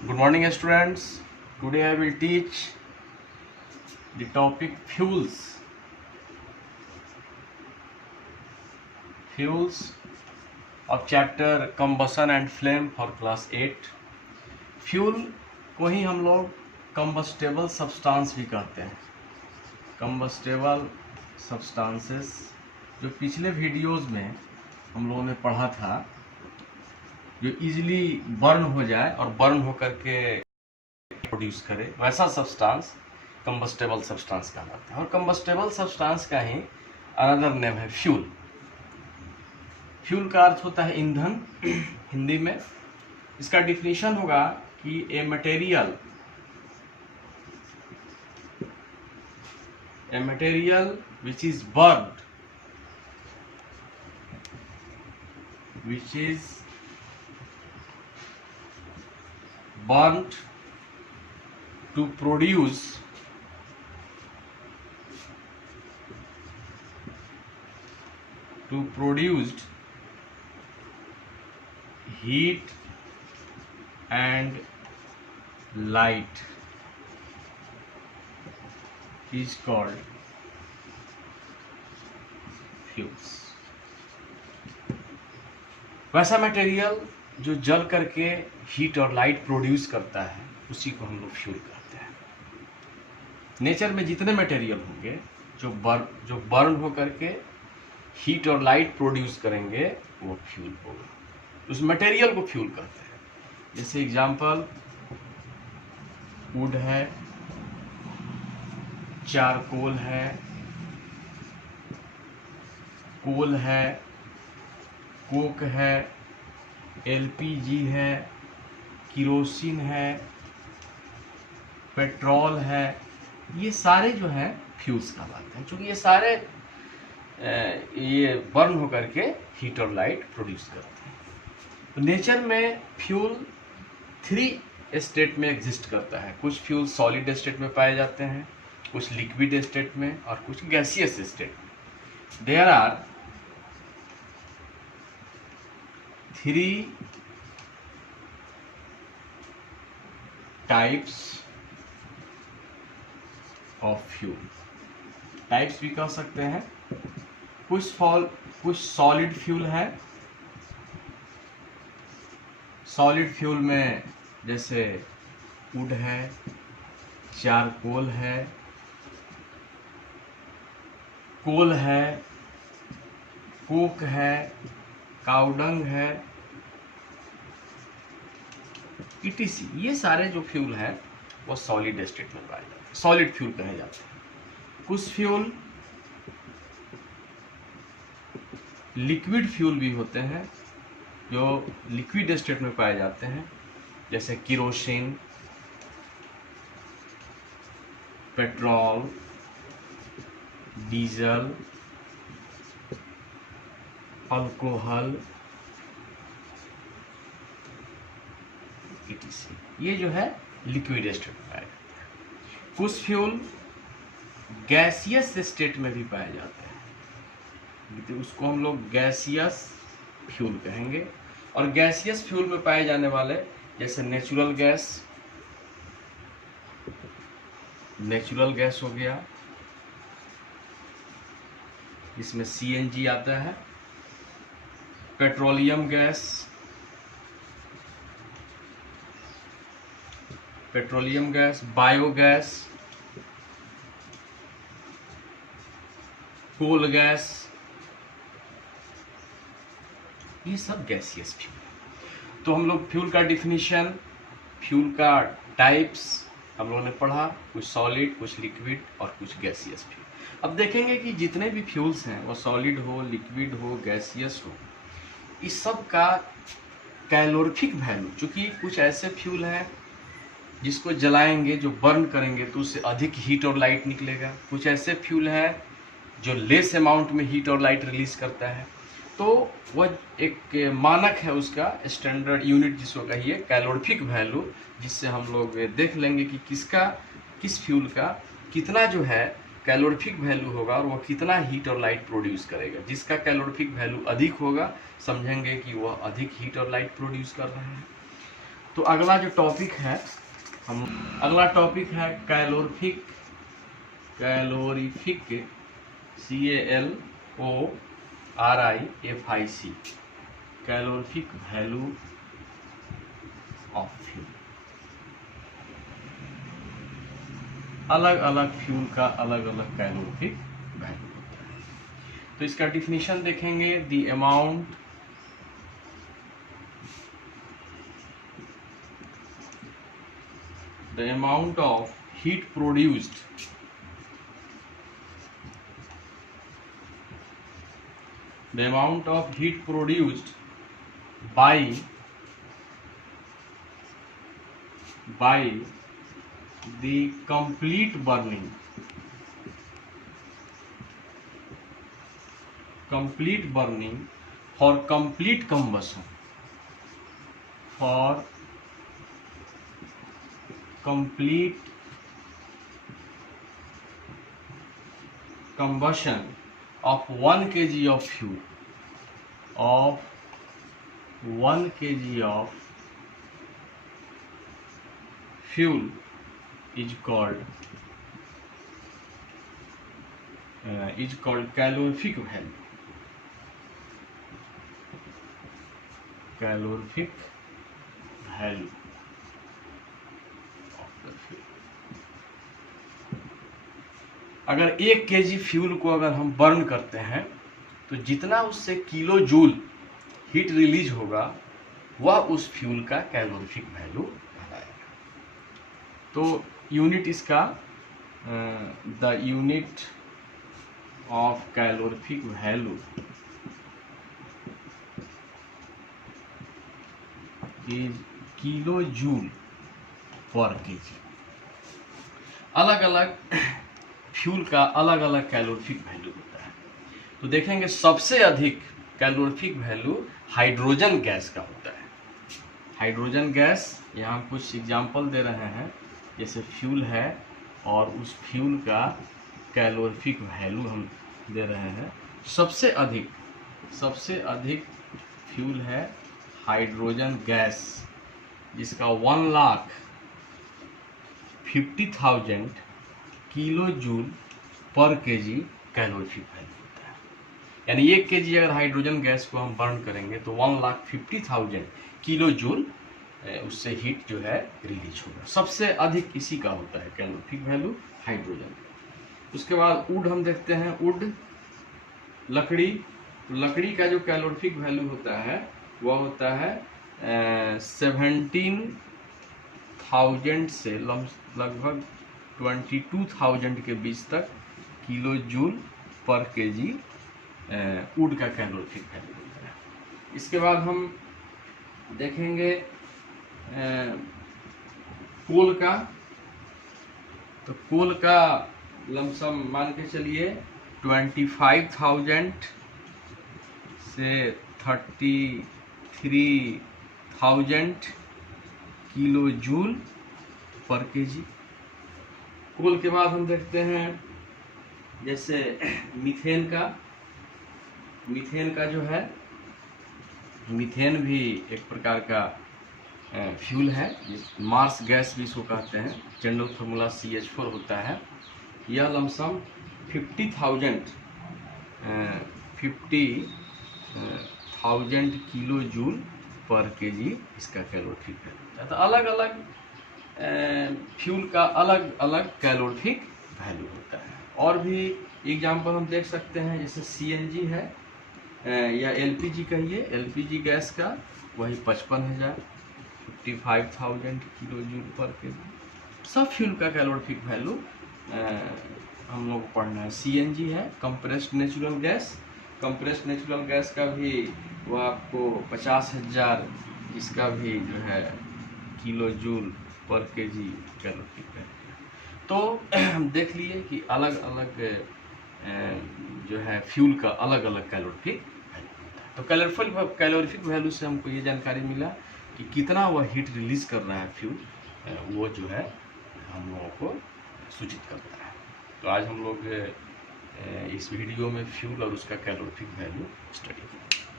Good morning, students. Today I will teach the topic fuels. Fuels of chapter combustion and flame for class 8. Fuel को ही हम लोग combustible substance भी कहते हैं। Combustible substances जो पिछले वीडियोस में हम लोगों ने पढ़ा था, जो इजीली बर्न हो जाए और बर्न होकर के प्रोड्यूस करे, वैसा सब्सटेंस कंबस्टेबल सब्सटेंस कहलाता है। और कंबस्टेबल सब्सटेंस का ही अनदर नेम है फ्यूल। फ्यूल का अर्थ होता है ईंधन हिंदी में। इसका डिफिनीशन होगा कि a material which is burnt to produce heat and light is called fuels. वैसा मटेरियल जो जल करके हीट और लाइट प्रोड्यूस करता है, उसी को हम लोग फ्यूल कहते हैं। नेचर में जितने मटेरियल होंगे जो बर्न हो करके हीट और लाइट प्रोड्यूस करेंगे, वो फ्यूल होगा। उस मटेरियल को फ्यूल कहते हैं। जैसे एग्जांपल वुड है, चारकोल है, कोल है, कोक है, एलपीजी है, किरोसिन है, पेट्रोल है। ये सारे जो हैं फ्यूल्स कहलाते हैं, क्योंकि ये सारे ये बर्न होकर के हीट और लाइट प्रोड्यूस करते हैं। तो नेचर में फ्यूल 3 स्टेट में एग्जिस्ट करता है। कुछ फ्यूल सॉलिड स्टेट में पाए जाते हैं, कुछ लिक्विड स्टेट में और कुछ गैसियस स्टेट में। There are 3 types of fuel. Types भी कह सकते हैं। कुछ सॉलिड फ्यूल है। सॉलिड फ्यूल में जैसे वुड है, चारकोल है, कोल है, कोक है, काउडंग है, ईटीसी। ये सारे जो फ्यूल हैं वो सॉलिड स्टेट में पाए जाते हैं, सॉलिड फ्यूल कहे जाते हैं। कुछ फ्यूल लिक्विड फ्यूल भी होते हैं जो लिक्विड स्टेट में पाए जाते हैं, जैसे kerosene, petrol, diesel, alcohol, etc. ये जो है लिक्विड स्टेट में पाए जाते हैं। कुछ फ्यूल गैसियस स्टेट में भी पाए जाते हैं, तो उसको हम लोग गैसियस फ्यूल कहेंगे। और गैसियस फ्यूल में पाए जाने वाले जैसे नेचुरल गैस हो गया, इसमें सीएनजी आता है, petroleum gas, biogas, coal gas, ये सब गैसियस फ्यूल है। तो हम लोग फ्यूल का डिफिनीशन, फ्यूल का टाइप्स हम लोगों ने पढ़ा। कुछ सॉलिड, कुछ लिक्विड और कुछ गैसियस फ्यूल। अब देखेंगे कि जितने भी फ्यूल्स हैं, वो सॉलिड हो, लिक्विड हो, गैसियस हो, इस सब का कैलोरीफिक वैल्यू, चूँकि कुछ ऐसे फ्यूल हैं जिसको जलाएंगे, जो बर्न करेंगे तो उससे अधिक हीट और लाइट निकलेगा। कुछ ऐसे फ्यूल हैं जो लेस अमाउंट में हीट और लाइट रिलीज करता है। तो वह एक मानक है, उसका स्टैंडर्ड यूनिट जिसको कहिए कैलोरीफिक वैल्यू, जिससे हम लोग देख लेंगे कि किस फ्यूल का कितना जो है कैलोरीफिक वैल्यू होगा और वह कितना हीट और लाइट प्रोड्यूस करेगा। जिसका कैलोरीफिक वैल्यू अधिक होगा, समझेंगे कि वह अधिक हीट और लाइट प्रोड्यूस कर रहा है। तो अगला जो टॉपिक है अगला टॉपिक है calorific CALORIFIC calorific value of fuel. अलग अलग फ्यूल का अलग अलग कैलोरीफिक वैल्यू होता है। तो इसका डिफिनीशन देखेंगे, the amount of heat produced by the complete burning for complete combustion of 1 kg of fuel is called calorific value of the fuel। अगर 1 kg फ्यूल को अगर हम बर्न करते हैं तो जितना उससे किलो जूल हीट रिलीज होगा वह उस फ्यूल का कैलोरीफिक वैल्यू कहलाएगा। तो यूनिट इसका the unit of calorific value is kilo joule पर केजी। अलग अलग फ्यूल का अलग अलग कैलोरीफिक वैल्यू होता है। तो देखेंगे सबसे अधिक कैलोरीफिक वैल्यू हाइड्रोजन गैस का होता है। हाइड्रोजन गैस, यहाँ कुछ एग्जाम्पल दे रहे हैं, जैसे फ्यूल है और उस फ्यूल का कैलोरीफिक वैल्यू हम दे रहे हैं। सबसे अधिक फ्यूल है हाइड्रोजन गैस, जिसका 1,50,000 किलो जूल पर केजी कैलोरीफिक वैल्यू होता है। यानी 1 केजी अगर हाइड्रोजन गैस को हम बर्न करेंगे तो 1,50,000 किलो जूल उससे हीट जो है रिलीज होगा। सबसे अधिक इसी का होता है कैलोरीफिक वैल्यू हाइड्रोजन। उसके बाद वुड हम देखते हैं। वुड लकड़ी का जो कैलोरीफिक वैल्यू होता है वह होता है 17,000 से लगभग 22,000 के बीच तक किलो जूल पर केजी वुड का कैलोरीफिक वैल्यू होता है। इसके बाद हम देखेंगे कोल का। तो कोल का लमसम मान के चलिए 25,000 से 33,000 किलो जूल पर केजी। कोल के बाद हम देखते हैं जैसे मीथेन का जो है, मीथेन भी एक प्रकार का फ्यूल है, मार्स गैस भी इसको कहते हैं। जनरल फार्मूला CH4 होता है। यह लमसम 50,000 किलो जूल पर केजी इसका कैलोरीफिक वैल्यू होता है। तो अलग अलग फ्यूल का अलग अलग कैलोरीफिक वैल्यू होता है। और भी एग्जाम्पल हम देख सकते हैं, जैसे CNG है या LPG कहिए, LPG गैस का वही 55,000 55,000 किलो जूल पर केजी। सब फ्यूल का कैलोरीफिक वैल्यू हम लोग पढ़ना है। CNG है compressed natural gas. Compressed natural gas का भी वह आपको 50,000 इसका भी जो है किलो जूल पर केजी कैलोरीफिक वैल्यू। तो देख लिए कि अलग अलग जो है फ्यूल का अलग अलग कैलोरीफिक वैल्यू होता है। तो कैलोरीफिक वैल्यू से हमको ये जानकारी मिला कि कितना वह हीट रिलीज कर रहा है फ्यूल, वो जो है हम लोगों को सूचित करता है। तो आज हम लोग इस वीडियो में फ्यूल और उसका कैलोरीफिक वैल्यू स्टडी